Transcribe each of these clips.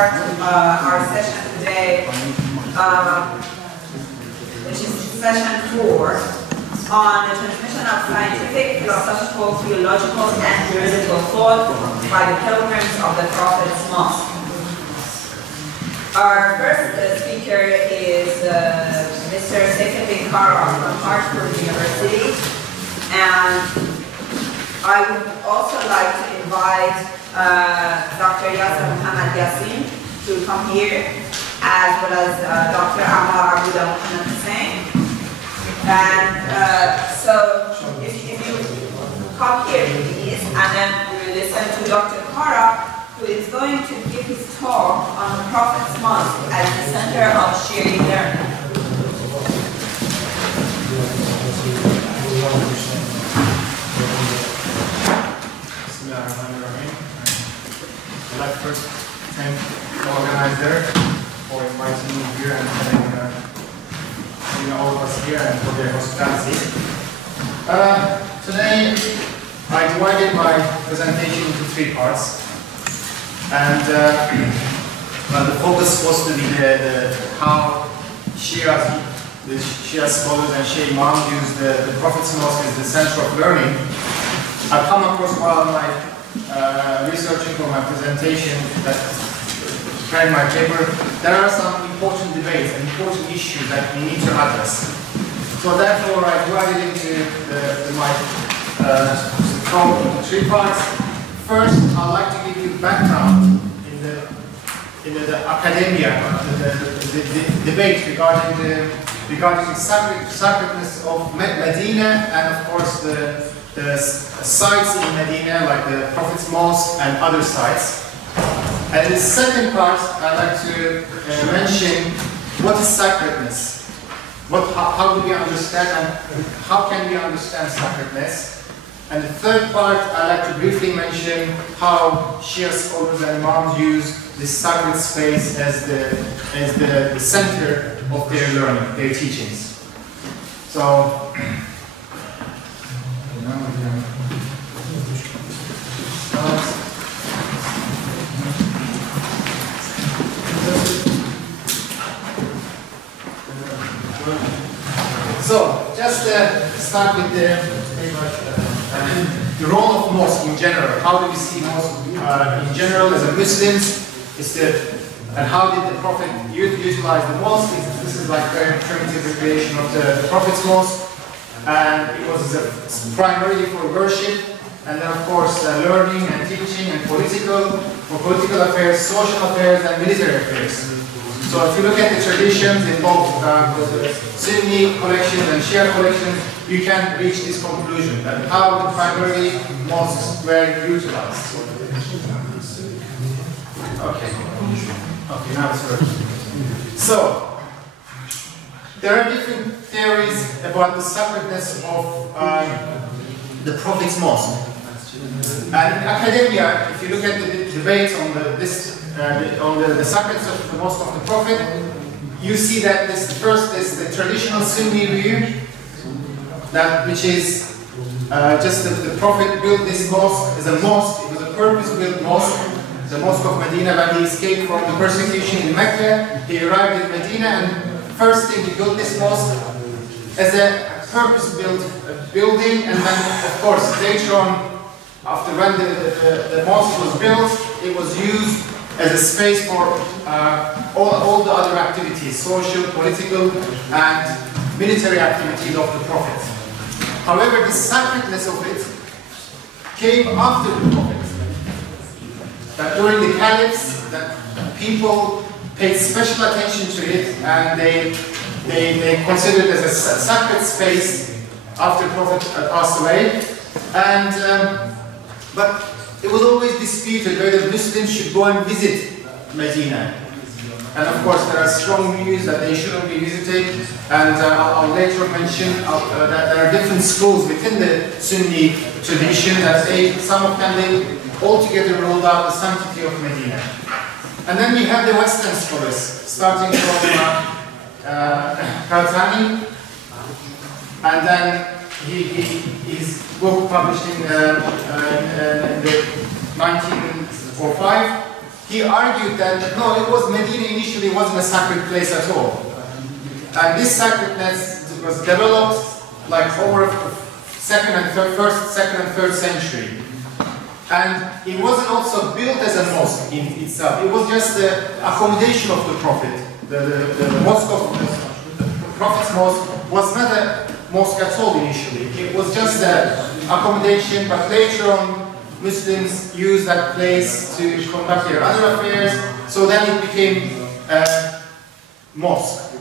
Our session today, which is session 4, on the transmission of scientific, philosophical, theological, and juridical thought by the pilgrims of the Prophet's Mosque. Our first speaker is Mr. Seyfeddin Kara from Hartford University, and I would also like to invite Dr. Muhammad Yassin to come here, as well as Dr. Ammar Abu Muhammad Hussain. And so if you come here, please, and then we will listen to Dr. Kara, who is going to give his talk on the Prophet's Mosque as the center of Shi'i learning. I'd like to first thank the organizer for inviting me here and having all of us here and for their hospitality. Today I divided my presentation into 3 parts, and the focus was to be how the Shia scholars and Shia imams use the Prophet's Mosque as the center of learning. I've come across while my researching for my presentation that preparing my paper, there are some important debates and important issues that we need to address. So therefore I divided into my talk into 3 parts. First, I'd like to give you background in the academia, the debate regarding the sacredness of Medina, and of course the sites in Medina, like the Prophet's Mosque and other sites. And in the second part, I'd like to mention what is sacredness, how do we understand and how can we understand sacredness. And the third part, I'd like to briefly mention how Shia scholars and imams use this sacred space as the center of their learning, their teachings. So, just start with the role of mosque in general. How do we see mosque in general as a Muslims? And how did the Prophet utilize the mosque? This is like very primitive recreation of the Prophet's mosque, and it was primarily for worship, and then of course learning and teaching and for political affairs, social affairs, and military affairs. So if you look at the traditions in both the Sunni collections and Shia collections, you can reach this conclusion that how the primary mosques were utilized. Okay, now it's working. So, there are different theories about the sacredness of the Prophet's Mosque. And in academia, if you look at the debates on the sacredness of the Mosque of the Prophet, you see that first is the traditional Sunni view, which is just that the Prophet built this mosque as a mosque. It was a purpose-built mosque, the Mosque of Medina. When he escaped from the persecution in Mecca, he arrived in Medina, and first thing he built this mosque as a purpose-built building, and then of course later on, after when the mosque was built, it was used as a space for all the other activities, social, political, and military activities of the Prophet. However, the sacredness of it came after the Prophet. That during the caliphs, that people paid special attention to it, and they considered it as a sacred space after the Prophet passed away. And but it was always disputed whether Muslims should go and visit Medina. And of course there are strong views that they shouldn't be visited, and I'll later mention that there are different schools within the Sunni tradition that some of them they altogether ruled out the sanctity of Medina. And then we have the Western scholars, starting from Kaltani, and then his book published in the 1945, he argued that no, it was Medina initially wasn't a sacred place at all. And this sacredness was developed like over second and third century. And it wasn't also built as a mosque in itself. It was just the accommodation of the Prophet. The mosque of the Prophet's mosque was not a mosque at all initially. It was just an accommodation, but later on Muslims used that place to conduct their other affairs, so then it became a mosque.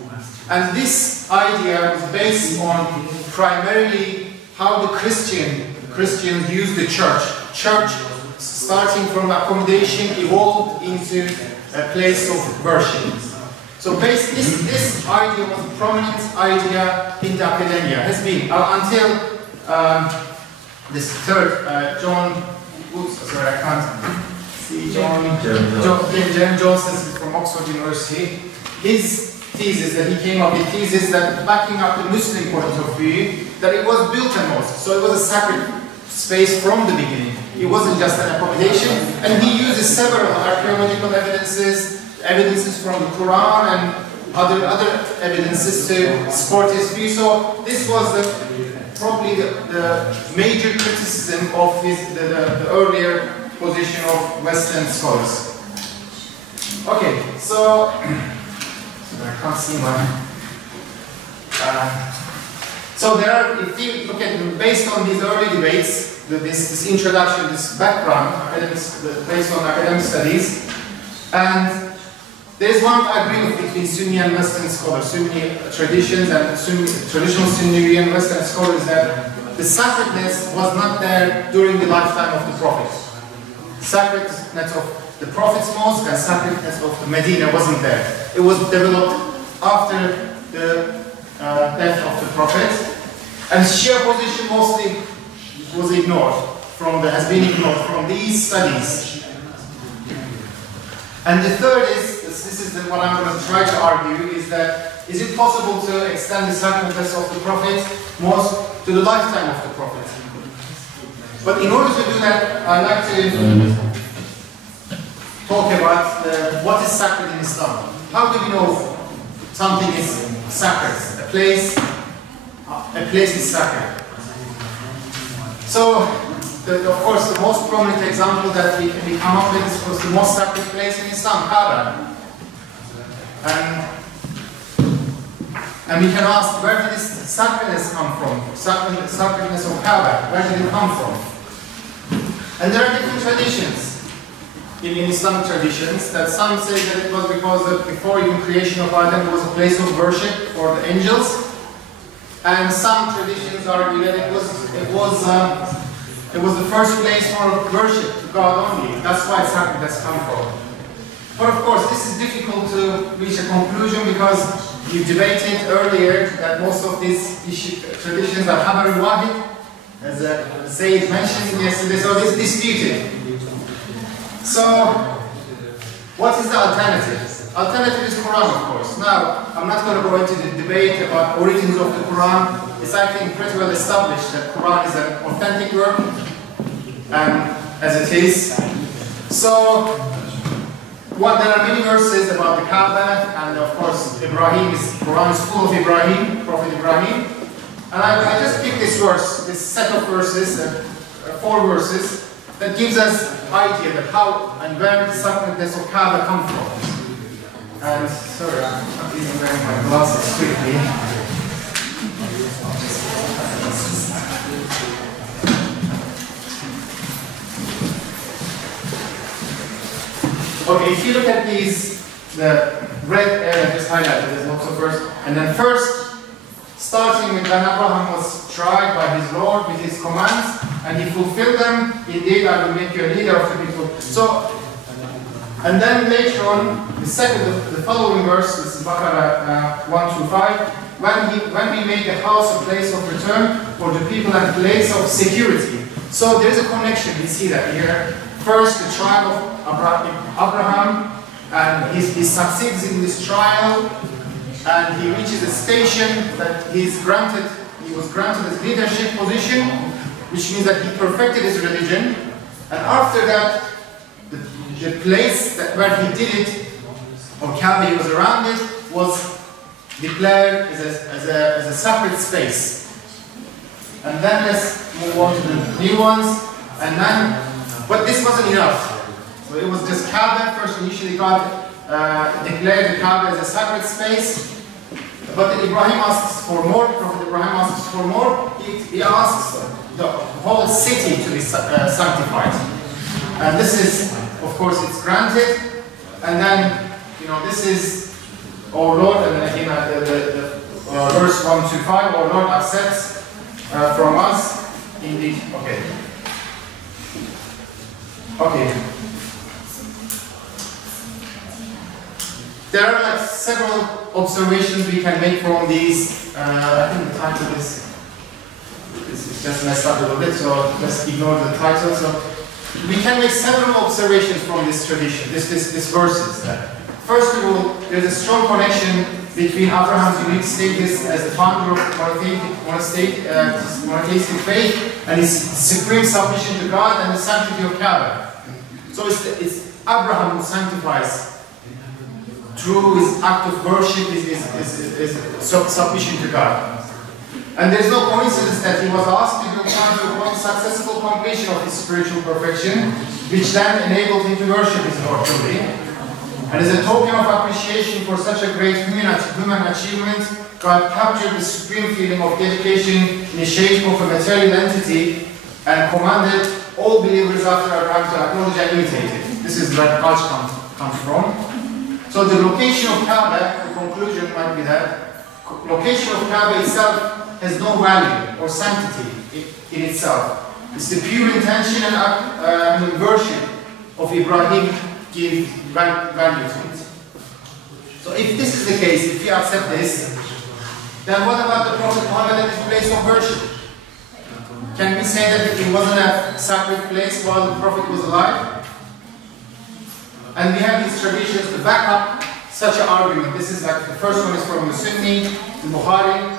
And this idea was based on primarily how the Christians used the church. Church, starting from accommodation, evolved into a place of worship. So this idea was a prominent idea in the academia, has been until this third, John, oops, sorry, I can't see James Johnson from Oxford University. His thesis that he came up with, thesis that backing up the Muslim point of view, that it was built a mosque, so it was a sacred space from the beginning. It wasn't just an accommodation, and he uses several archaeological evidences from the Quran and other evidences to support his view. So this was probably the major criticism of the earlier position of Western scholars. Okay, so I can't see my. So there are, if you look at, based on these early debates, this introduction, this background, based on academic studies, and there is one agreement between Sunni and Western scholars, Sunni traditions and traditional Sunni and Western scholars, that the sacredness was not there during the lifetime of the Prophet. Sacredness of the Prophet's mosque and sacredness of Medina wasn't there. It was developed after the death of the Prophet, and Shia position mostly was ignored has been ignored from these studies. And the third is, this is what I'm going to try to argue, is that is it possible to extend the sacredness of the Prophet mosque to the lifetime of the Prophet? But in order to do that, I'd like to talk about what is sacred in Islam. How do we know something is sacred? A place is sacred. So, of course, the most prominent example that we come up with was the most sacred place in Islam, Kara. And we can ask, where did this sacredness come from? Sacredness of Kaaba, where did it come from? And there are different traditions in Islamic traditions, that some say that it was because before even creation of Adam it was a place of worship for the angels, and some traditions argue that it was the first place for worship to God only. That's why sacredness comes from. But of course, this is difficult to reach a conclusion because you debated earlier that most of these traditions are Habar Wahid, as Sayyid mentioned yesterday, so this is disputed. So, what is the alternative? Alternative is Quran, of course. Now, I'm not going to go into the debate about origins of the Quran. It's, I think, pretty well established that Quran is an authentic work, as it is. So, there are many verses about the Kaaba, and of course, Quran is full of Ibrahim, Prophet Ibrahim. And I just picked this verse, this set of verses, 4 verses, that gives us idea that how and where the sacredness of Kaaba comes from. And sorry, I'm not even wearing my glasses quickly. Okay, if you look at these, the red area just highlighted, there's lots of verse, and then first, starting with when Abraham was tried by his Lord with his commands, and he fulfilled them, indeed I will make you a leader of the people. So, and then later on, the following verse, this is Baqarah 1-5, when we make the house a place of return for the people and a place of security. So there is a connection, we see that here. First, the trial of Abraham, and he succeeds in this trial, and he reaches a station that he was granted his leadership position, which means that he perfected his religion, and after that, the place where he did it, or Kaaba he was around it, was declared as a separate space. And then let's move on to the new ones. And then, but this wasn't enough. So it was just Kaaba. First, initially God declared the Kaaba as a separate space. But then Ibrahim asks for more. Prophet Ibrahim asks for more. He asks the whole city to be sanctified. And this is, of course, it's granted. And then, this is, oh Lord, and then again the verse 1 to 5, oh Lord accepts from us indeed. Okay. Okay. There are like several observations we can make from these. I think the title is just messed up a little bit, so let's ignore the title. So we can make several observations from this tradition, this verses. First of all, there's a strong connection between Abraham's unique status as the founder of monotheistic faith and his supreme submission to God and the sanctity of Kaaba. So it's Abraham who sanctifies through his act of worship, his submission to God. And there's no coincidence that he was asked to do upon successful completion of his spiritual perfection, which then enabled him to worship his Lord truly. And as a token of appreciation for such a great human achievement, God captured the supreme feeling of dedication in the shape of a material entity and commanded all believers after Abraham to acknowledge and imitate it. This is where Hajj comes from. So the location of Kaaba, the conclusion might be that location of Kaaba itself has no value or sanctity in itself. It's the pure intention and worship of Ibrahim give value to it. So if this is the case, if you accept this, then what about the Prophet Muhammad and his place of worship? Can we say that it wasn't a sacred place while the Prophet was alive? And we have these traditions to back up such an argument. This is like the first one is from the Sunni, the Bukhari,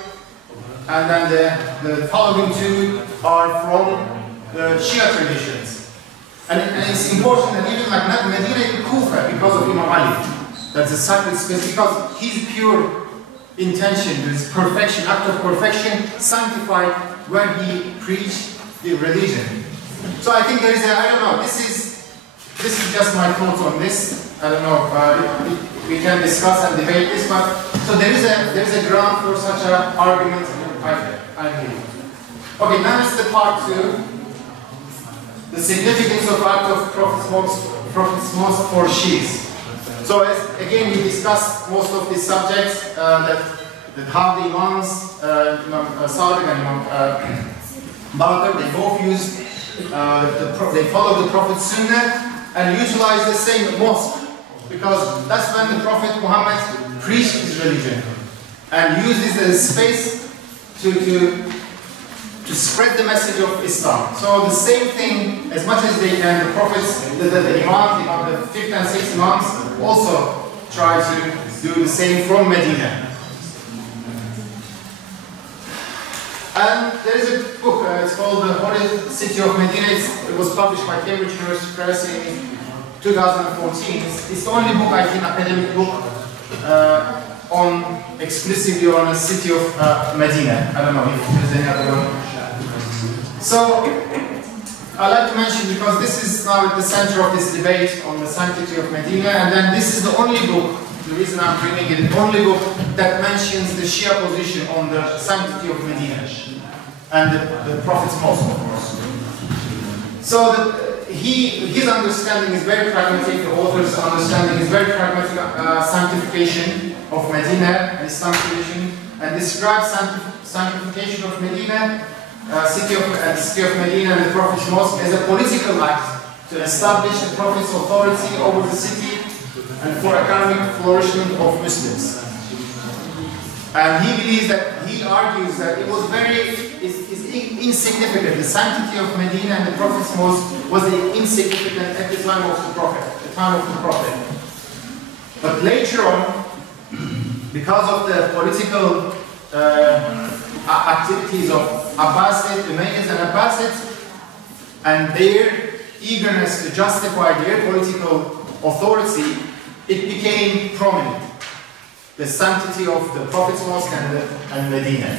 and then the following two are from the Shi'a traditions. And it's important that even like Medina in Kufa, because of Imam Ali, that's a sacred space, because his pure intention, his perfection, act of perfection, sanctified when he preached the religion. So I think there is I don't know, this is just my thoughts on this. I don't know, we can discuss and debate this, but so there is a ground for such an argument, I believe. Okay, now it's the part 2. The significance of act of Prophet's Mosque for Shi'is. So again, we discussed most of these subjects, that how the Imams, Imam Sadiq and Imam Bakr, they both used, they followed the Prophet's Sunnah and utilized the same mosque, because that's when the Prophet Muhammad preached his religion and used this as a space to spread the message of Islam. So the same thing, as much as they can, the prophets, the Imams, the 5th and 6th Imams also try to do the same from Medina. And there is a book, it's called The Holy City of Medina. It was published by Cambridge University Press in 2014. It's the only book, I think, academic book exclusively on the city of Medina. I don't know if there's any other one. So, I'd like to mention, because this is now at the center of this debate on the sanctity of Medina, and then this is the only book, the reason I'm bringing it, the only book that mentions the Shia position on the sanctity of Medina and the Prophet's Mosque, of course. So, his understanding is very pragmatic, the author's understanding is very pragmatic sanctification of Medina and Islam tradition, and describes sanctification of Medina, city of Medina and the Prophet's Mosque as a political act to establish the Prophet's authority over the city and for economic flourishment of Muslims. And he believes that, he argues that it was insignificant. The sanctity of Medina and the Prophet's Mosque was insignificant at the time of the Prophet, But later on, because of the political activities of Abbasids, Umayyads and Abbasids, and their eagerness to justify their political authority, it became prominent. The sanctity of the Prophet's Mosque and Medina.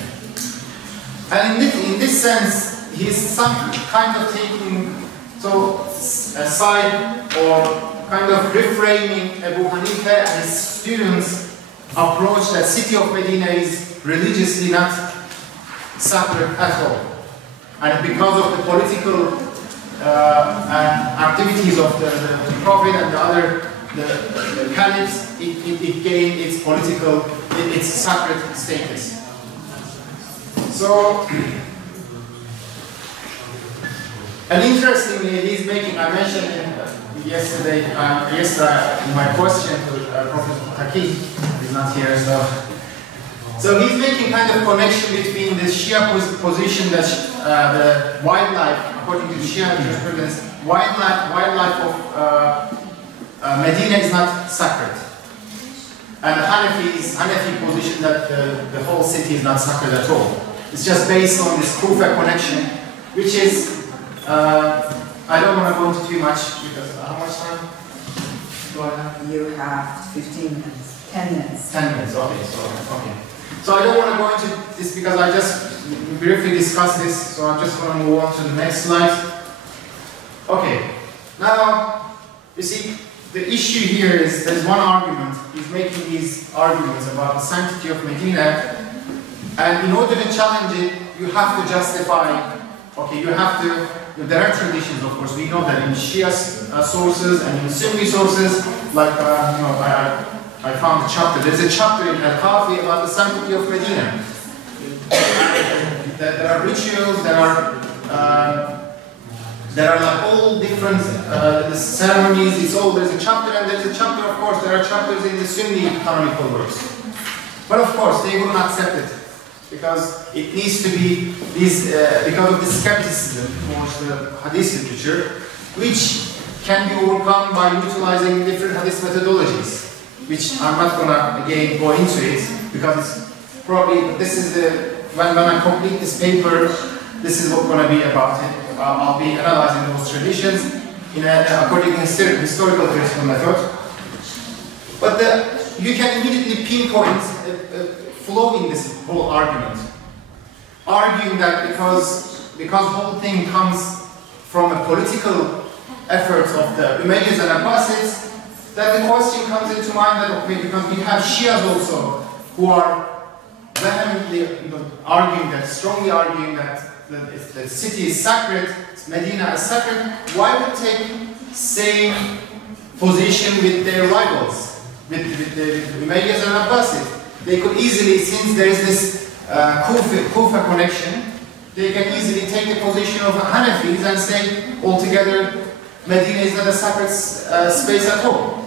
And in this sense, he's some kind of taking a side or kind of reframing Abu Hanifa and his students' approach that city of Medina is religiously not sacred at all. And because of the political activities of the Prophet and the other the caliphs, it gained its political, its sacred status. So, and interestingly, he's making, I mentioned yesterday in my question to Professor Taki, he's not here, so he's making kind of connection between the Shia position that the wildlife, according to Shia jurisprudence, wildlife of Medina is not sacred. And the Hanafi position that the whole city is not sacred at all. It's just based on this Kufa connection, which is, I don't want to go into too much because how much time do I have? You have 15 minutes, 10 minutes. 10 minutes, okay. So I don't want to go into this because I just briefly discussed this, so I'm just going to move on to the next slide. Okay, now, you see, the issue here is there's one argument, he's making these arguments about the sanctity of Medina, and in order to challenge it, you have to justify, okay, you have to, there are traditions, of course, we know that in Shia sources and in Sunni sources, like, I found a chapter, there's a chapter in Al-Kafi about the sanctity of Medina. There are rituals, there are like all different ceremonies, there's a chapter, and there's a chapter, of course, there are chapters in the Sunni canonical works. But of course, they wouldn't accept it, because it needs to be, because of the skepticism towards the hadith literature, which can be overcome by utilizing different hadith methodologies, which I'm not going to, again, go into it, because it's probably, this is when I complete this paper, this is what's going to be about it. I'll be analyzing those traditions according to historical critical method. But you can immediately pinpoint a flaw in this whole argument. Arguing that because the whole thing comes from a political effort of the Umayyads and Abbasids, that the question comes into mind that, okay, because we have Shias also who are vehemently strongly arguing that the city is sacred, Medina is sacred, why would take same position with their rivals, with the Umayyads and Abbasids? They could easily, since there is this Kufa connection, they can easily take the position of Hanafis and say altogether Medina is not a sacred space at all.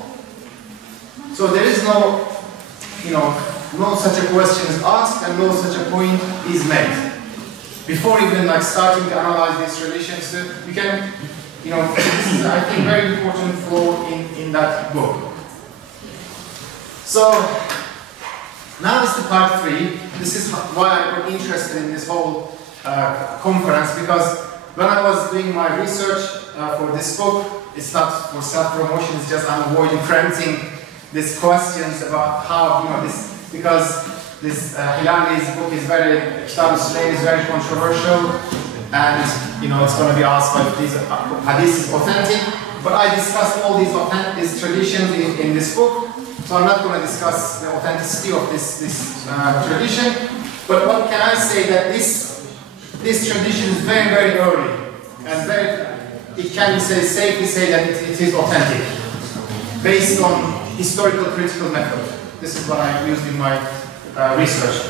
So there is no, no such a question is asked and no such a point is made. Before even starting to analyze these relations, we can, this is, I think, very important flaw in that book. So now is the part 3. This is why I got interested in this whole conference, because when I was doing my research for this book, it's not for self-promotion, it's just I'm avoiding preempting these questions about how, because this Hilali's book is Kitab al-Sulaym is very controversial, and it's going to be asked if these hadith is authentic. But I discussed all these traditions in this book, so I'm not going to discuss the authenticity of this tradition. But what can I say, that this tradition is very, very early, and it can be safely say that it is authentic, based on historical critical method. This is what I used in my research.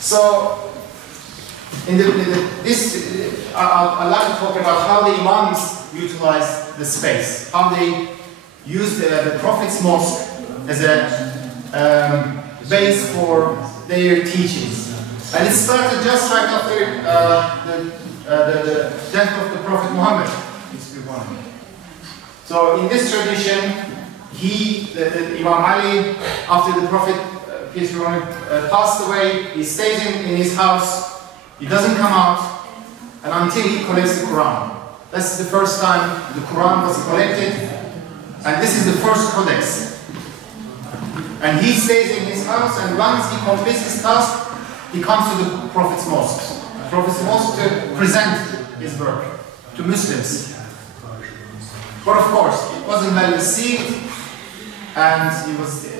So, I'd like to talk about how the Imams utilize the space, how they use the Prophet's Mosque as a base for their teachings. And it started just right after the death of the Prophet Muhammad. So in this tradition, Imam Ali, after the Prophet passed away, he stays in his house, he doesn't come out, and until he collects the Quran. This is the first time the Quran was collected, and this is the first codex. And he stays in his house, and once he completes his task, he comes to the Prophet's mosque. The Prophet's mosque to present his work to Muslims. But of course, it wasn't well received, and he was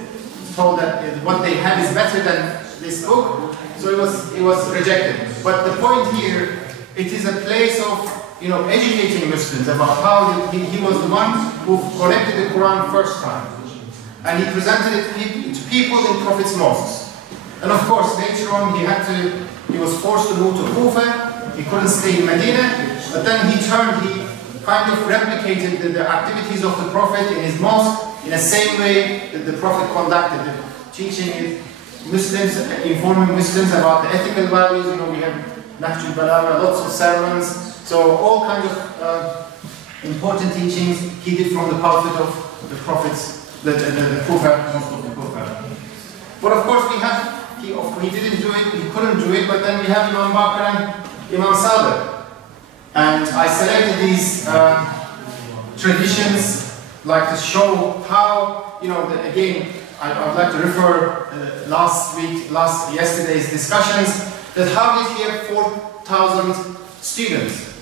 told that what they have is better than this book, so it was rejected. But the point here, it is a place of educating Muslims about how he was the one who collected the Quran first time, and he presented it to people in Prophet's mosques. And of course, later on, he was forced to move to Kufa. He couldn't stay in Medina, but then he kind of replicated the activities of the Prophet in his mosque in the same way that the Prophet conducted it, teaching Muslims, informing Muslims about the ethical values. We have Nahjul Balagha, lots of sermons, so all kinds of important teachings he did from the pulpit of the Prophets, the Kufa, most of the Kufa. But of course he didn't do it, he couldn't do it, but then we have Imam Bakr and Imam Sadiq. And I selected these traditions like to show how, again, I would like to refer yesterday's discussions, that how did he have 4,000 students?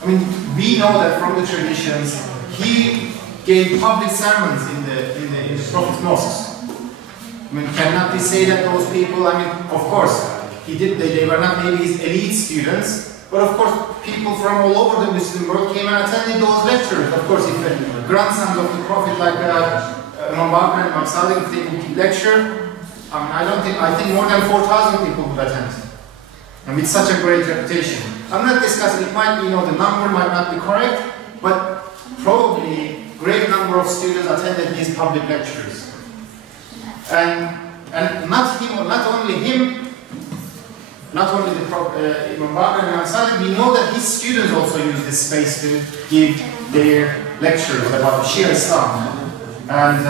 I mean, we know that from the traditions, he gave public sermons in the Prophet's mosques. I mean, cannot we say that those people, of course, they were not maybe his elite students, but of course, people from all over the Muslim world came and attended those lectures. Of course, if the grandsons of the Prophet like Imam Bakr and Imam Sadiq, if they would lecture, I think more than 4,000 people would attend. And with such a great reputation. I'm not discussing, it might be, the number might not be correct, but probably a great number of students attended these public lectures. And not only him, not only Imam Bakr and Imam Sadiq, we know that his students also use this space to give their lectures about Shi'a Islam. And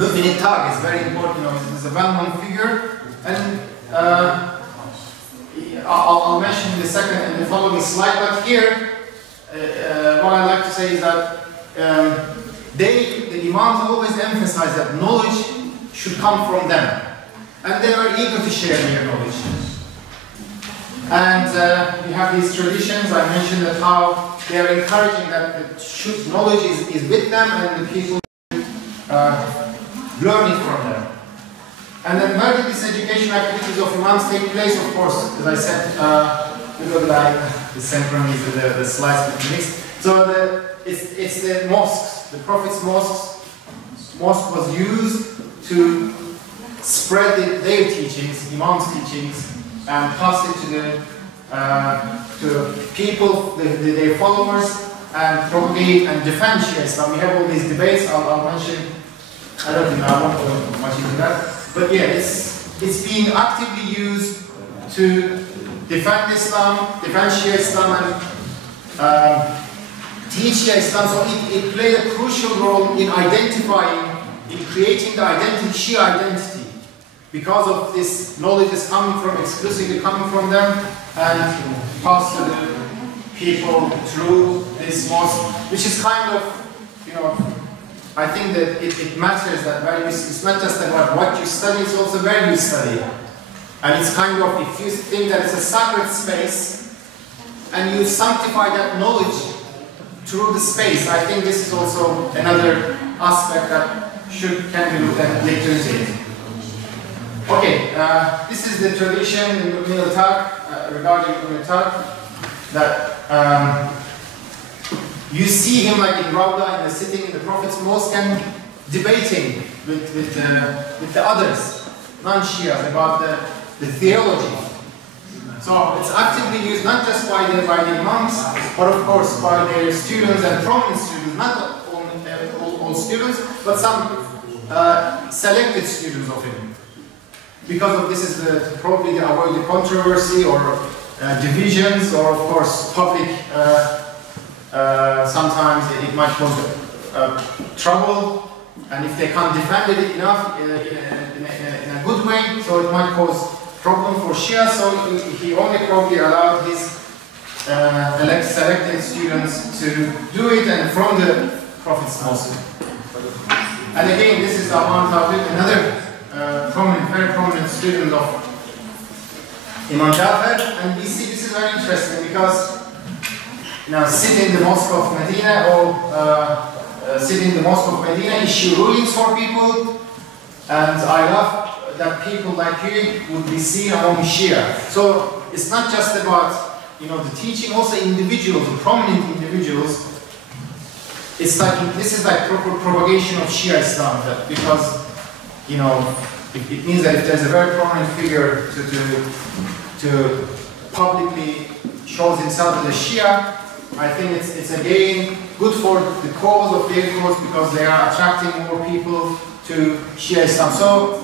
Mu'min Tag is very important, he's a well-known figure. And I'll mention in the following slide, but here, what I like to say is that the Imams always emphasize that knowledge should come from them. And they are eager to share their knowledge. And we have these traditions. I mentioned that how they are encouraging that knowledge is with them and the people learn it from them. And then where did these education activities of Imams take place? Of course, as I said, the synchronies, the slides with mixed. So it's the mosques, the Prophet's mosque was used to spread their teachings, Imam's teachings, and pass it to people, their followers, and propagate and defend Shi'a Islam. We have all these debates. I'll mention. I don't think I won't go much into that. But yeah, it's being actively used to defend Islam, defend Shi'a Islam, and teach Shi'a Islam. So it played a crucial role in creating the identity, Shi'a identity. Because of this knowledge is exclusively coming from them, and passed to the people through this mosque, which is kind of, I think that it matters that it's not just about what you study, it's also where you study. And it's kind of, if you think that it's a sacred space, and you sanctify that knowledge through the space, I think this is also another aspect that can be looked at later today. Okay, this is the tradition in Mu'min al-Taq, regarding Mu'min al-Taq, that you see him like in Rawda, sitting in the Prophet's mosque and debating with the others, non-Shias, about the theology. So it's actively used not just by the Imams, but of course by their students and prominent students, not all students, but some selected students of him. Because of this is probably to avoid the controversy or divisions, or of course public, sometimes it might cause trouble, and if they can't defend it enough in a good way, so it might cause problem for Shia, so he only probably allowed his selected students to do it, and from the Prophet's Mosque. And again, this is another very prominent student of Imam Jafar, and we see this is very interesting because sitting in the Mosque of Medina issue rulings for people, and I love that people like you would be seen among Shi'a. So it's not just about the teaching, also individuals, prominent individuals. It's like this is like propagation of Shi'a Islam, because it means that if there's a very prominent figure to publicly shows himself as a Shi'a, I think it's again good for the cause of their cause, because they are attracting more people to Shi'a Islam. So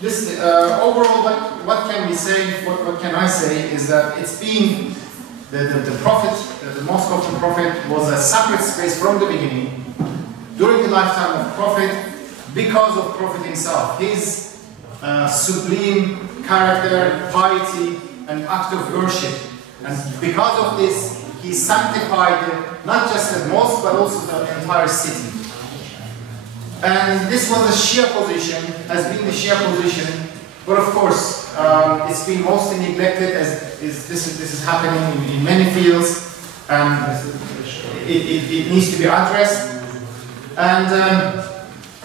this overall, what can we say? What can I say is that it's been the Prophet, the Mosque of the Prophet was a separate space from the beginning, during the lifetime of Prophet, because of Prophet himself, his sublime character, piety, and act of worship. And because of this, he sanctified not just the mosque, but also the entire city. And this was the Shia position, has been the Shia position, but of course, it's been mostly neglected, as this is happening in many fields, and it needs to be addressed. And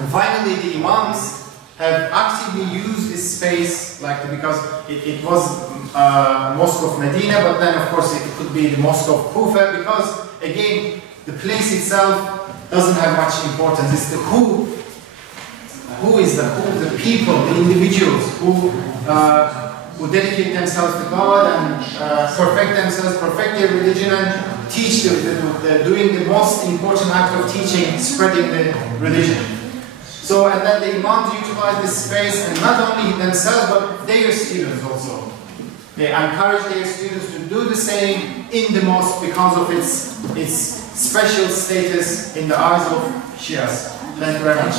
finally, the Imams have actively used this space, because it was Mosque of Medina, but then of course it could be the Mosque of Kufa, because again, the place itself doesn't have much importance. It's the who is the people, the individuals who dedicate themselves to God and perfect themselves, perfect their religion, and teach doing the most important act of teaching, spreading the religion. So, and then the Imams utilize this space, and not only themselves, but their students also. They encourage their students to do the same in the mosque because of its special status in the eyes of Shias. Thank you very much.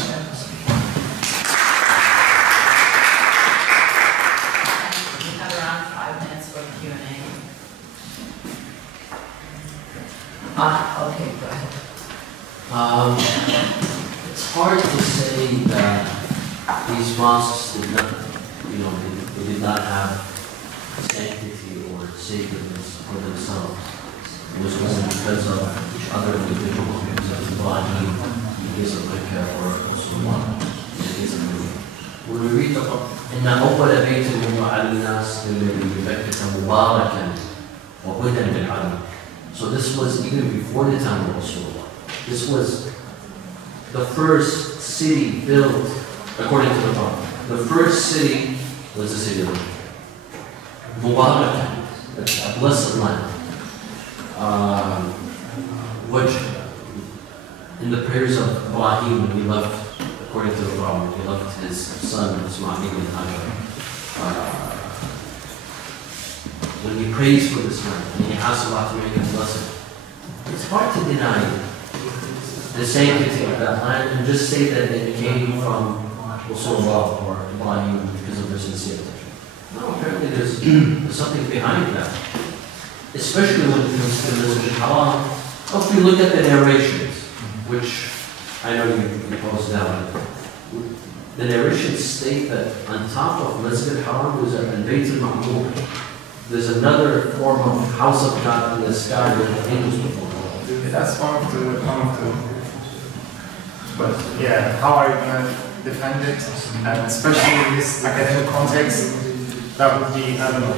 We have around 5 minutes for Q&A. Okay, go ahead. It's hard to say that these mosques did not, they did not have sanctity or sacredness for themselves. This wasn't because of other individuals, because of Ibrahim, because of Mecca, or Osman, because of me. When we read about إن أول بيت وضع للناس الذي ببكة مباركا وهدى للعالم. So this was even before the time of Rasulullah. This was the first city built according to the Prophet. The first city was the city of Mecca. Mubarak, a blessed land, which in the prayers of Ibrahim, when he left, according to the Prophet, he left his son Ismail and Hajar. When he prays for this land, and he asks Allah to make it blessed, it's hard to deny the sanctity of that land and just say that it came from Rasulullah or Ibrahim because of their sincerity. No, apparently there's something behind that. Especially when it comes to the Masjid Haram. If we look at the narrations, which I know you posed down, the narrations state that on top of Masjid Haram there's a Bayt al-Ma'mur. There's another form of house of God in the sky where the angels perform. That's one of the. But yeah, how are you going to defend it? And especially in this academic context, that would be, I don't know.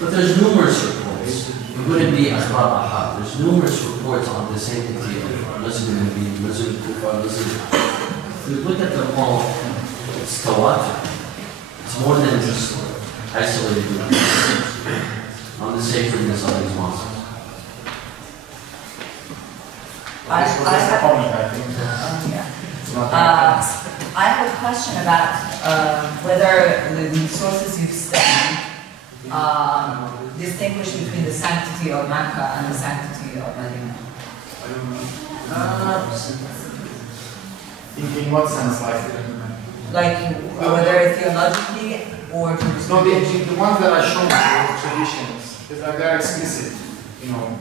But there's numerous reports. It wouldn't be akhbar ahad. There's numerous reports on the sanctity of Masjid al-Nabi, Masjid al-Kufa, Masjid. If you look at them all, it's tawatur. It's more than just isolated on the sacredness of these mosques. I have a question about whether the sources you've studied distinguish between the sanctity of Mecca and the sanctity of Medina. In what sense, like whether theologically or no, the ones that are shown in the traditions, they're explicit. you know,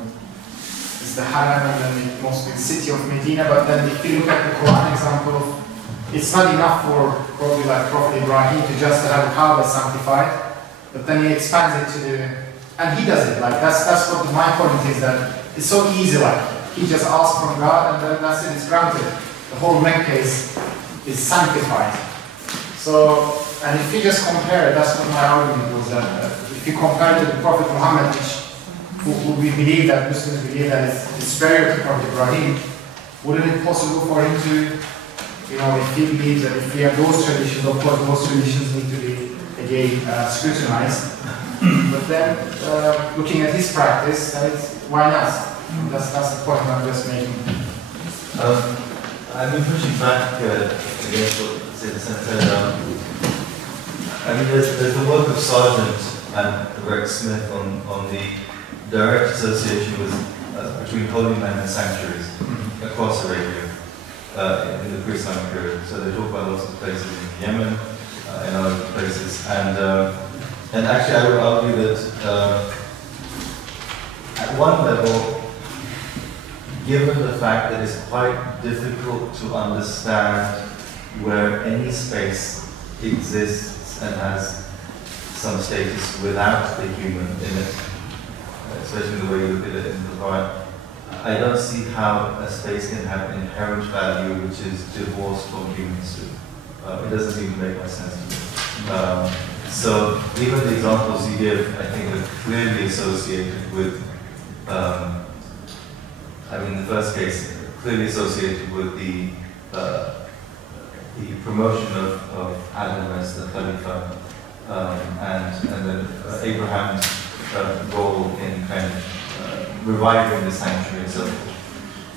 it's the Haram and then the mosque, the city of Medina. But then if you look at the Quran example, it's not enough for probably like Prophet Ibrahim to just have the Kaaba sanctified, but then he expands it to the, and he does it. Like that's what my point is, that it's so easy. Like he just asks from God, and then that's it. It's granted. The whole Mecca is sanctified. So, and if you just compare, that's what my argument was, that if you compare to the Prophet Muhammad, who we believe that Muslims believe that is superior to Prophet Ibrahim, wouldn't it be possible for him to, you know, if he believes that if we have those traditions, of course those traditions need to be again scrutinized. But then, looking at his practice, why not? That's the point I'm just making. I've been pushing back against what Seyfeddin said. I mean, there's the work of Sargent and Rex Smith on the direct association between holy men and sanctuaries across Arabia in the pre-Islamic period. So they talk about lots of places in Yemen, in other places, and actually I would argue that at one level, given the fact that it's quite difficult to understand where any space exists and has some status without the human in it, especially the way you look at it in the Quran, I don't see how a space can have inherent value which is divorced from humans too. It doesn't seem to make much sense to me. So even the examples you give, I think, are clearly associated with I mean, the first case, clearly associated with the promotion of Adam as the Khalifa, and then Abraham's role in kind of reviving the sanctuary itself.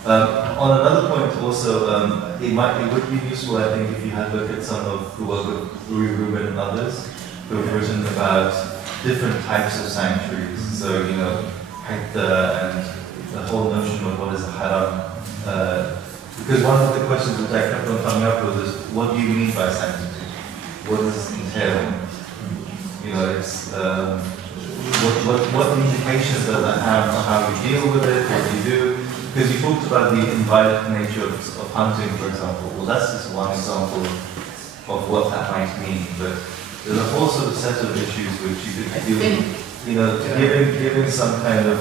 On another point, also, it would be useful, I think, if you had looked at some of the work of Louis Rubin and others who have written about different types of sanctuaries. So, you know, and the whole notion of what is a haram. Because one of the questions which I kept on coming up with is, what do you mean by sanctity? What does this entail? You know, it's what implications does that have on how we deal with it, what we do? Because you talked about the inviolate nature of hunting, for example. Well, that's just one example of what that might mean. But there's a whole sort of set of issues which you could deal with. You know, giving some kind of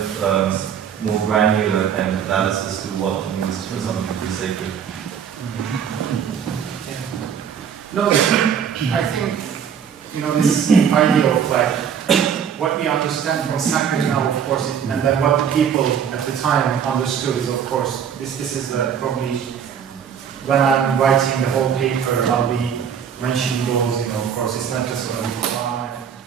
more granular kind of analysis to what it means for something to be sacred. No, I think, you know, this idea of like what we understand from sacred now, of course, and then what the people at the time understood is, of course, this is probably when I'm writing the whole paper, I'll be mentioning those, you know, of course, it's not just going to be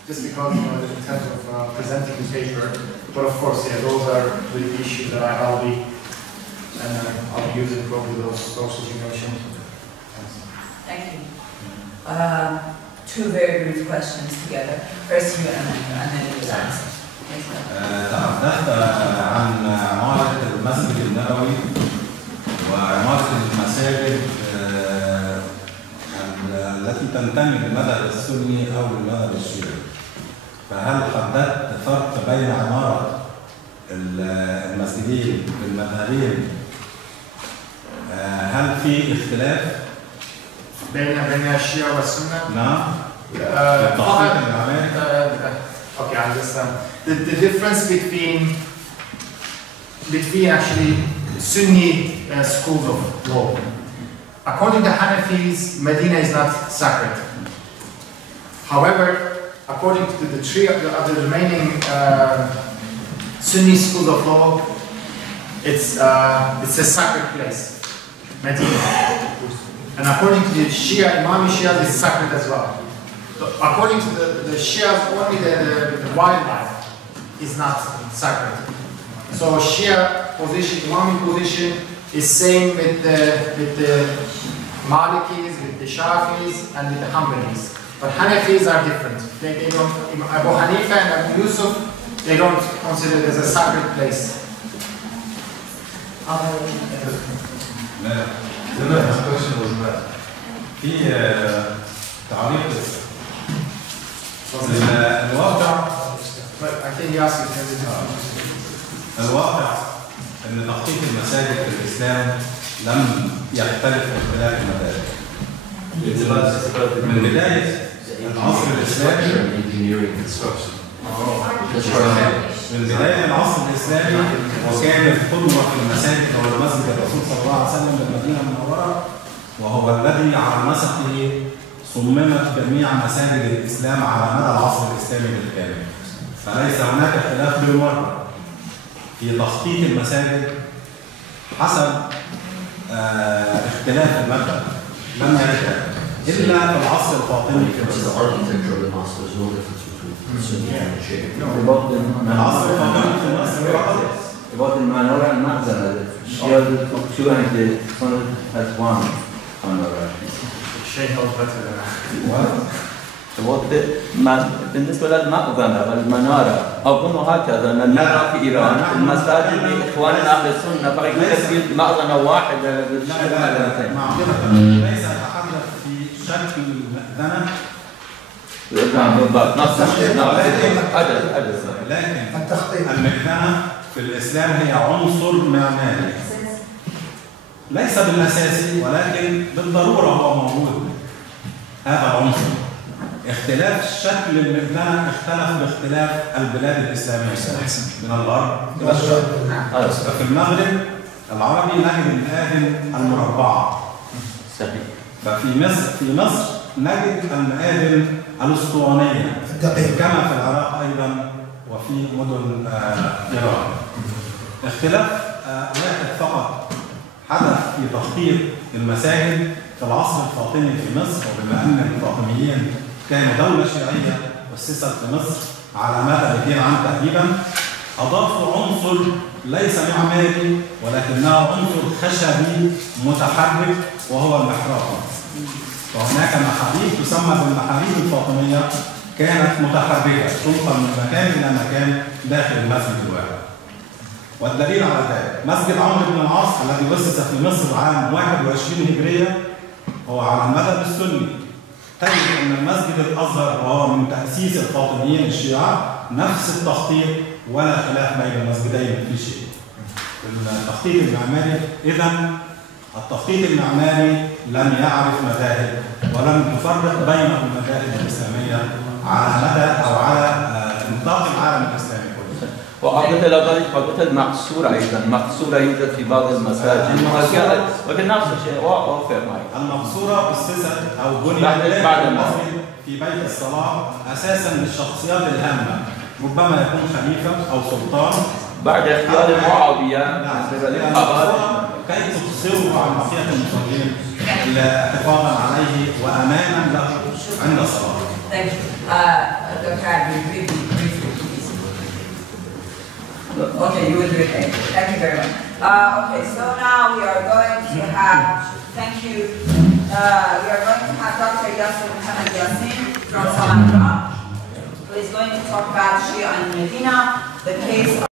just because, you know, the intent of presenting the paper, but of course, yeah, those are the issues that I'll be using probably those sources you mentioned. Thank you. Two very brief questions together. First you and then you answer. تحدثت عن عمارة المسجد النبوي وعمارة المساجد التي تنتمي للمذهب السني أو للمذهب الشيعي. فهل حددت فرق بين عمارة المسجدين بالمذهبين؟ هل في اختلاف بين الشيعة والسنة؟ نعم. Okay, I understand. The difference between actually Sunni schools of law. According to Hanafis, Medina is not sacred. However, according to the three of the remaining Sunni schools of law, it's a sacred place, Medina. And according to the Shia, Imam Shia, it's sacred as well. But according to the Shias, only the wildlife is not sacred. So Shia position, Imami position is same with the Malikis, with the Shafis, and with the Hanbalis. But Hanafis are different. They don't, Abu Hanifa and Abu Yusuf, they don't consider it as a sacred place. The question was that في تعليق الواقع. But I think you asked it. الواقع ان تخطيط المساجد في الاسلام لم يختلف اختلاف المذاهب. من بدايه العصر الاسلامي من بدايه العصر الاسلامي وكان القدوه في المساجد هو مسجد الرسول صلى الله عليه وسلم بالمدينه المنوره، وهو الذي على نسقه صممت جميع مساجد الاسلام على مدى العصر الاسلامي بالكامل. فليس هناك اختلاف بالمره في تخطيط المساجد حسب اختلاف المبدا. لم يختلف الا في العصر الفاطمي في مصر. العصر الفاطمي في مصر about المناره المخزن شو عندي صنع عنوان الشيء بالنسبه للمخزن والمناره اظن هكذا نرى في ايران المساجد لاخواننا اهل السنه فيكون مخزن واحد ليس اتحدث في شكل المأذنة نفس لكن المأذنة في الإسلام هي عنصر معماري ليس بالأساسي ولكن بالضرورة هو موجود. هذا العنصر اختلاف شكل المأذنة اختلف باختلاف البلاد الإسلامية من الغرب إلى الشرق. ففي المغرب العربي نجد المآذن المربعة. ففي مصر نجد المآذن الأسطوانية كما في العراق أيضا وفي مدن إيران. اختلاف واحد فقط حدث في تخطيط المساجد في العصر الفاطمي في مصر، وبما أن الفاطميين كانوا دولة شيعية أسست في مصر على مدى 200 عام تقريبا، أضافوا عنصر ليس معماري ولكنه عنصر خشبي متحرك وهو المحراب. وهناك محاريب تسمى بالمحاريب الفاطمية كانت متحركة تنقل من مكان إلى مكان داخل المسجد الواحد. والدليل على ذلك مسجد عمرو بن العاص الذي أسس في مصر عام 21 هجرية هو على المذهب السني. تجد أن المسجد الأصغر وهو من تأسيس الفاطميين الشيعة نفس التخطيط ولا خلاف بين المسجدين في شيء. التخطيط المعماري إذن التخطيط المعماري لم يعرف مذاهب ولم يفرق بين المذاهب الإسلامية على مدى أو على نطاق العالم الإسلامي كله. وأعطيت لذلك قلت المقصورة أيضا، مقصورة يوجد في بعض المساجد ولكن نفس الشيء وافق معي. المقصورة أسست أو بنيت بعد المسجد في بيت الصلاة أساسا للشخصيات الهامة، ربما يكون خليفة أو سلطان بعد اختيار معاوية كي تقصره عن بقية المصلين حفاظا عليه وأمانا له عند الصلاة. Thank you. Dr. Adri, briefly, please. Okay, you will do it. Thank you very much. Okay, so now we are going to have, thank you. We are going to have Dr. Yassin from Seminary, who is going to talk about Shi'a and Medina, the case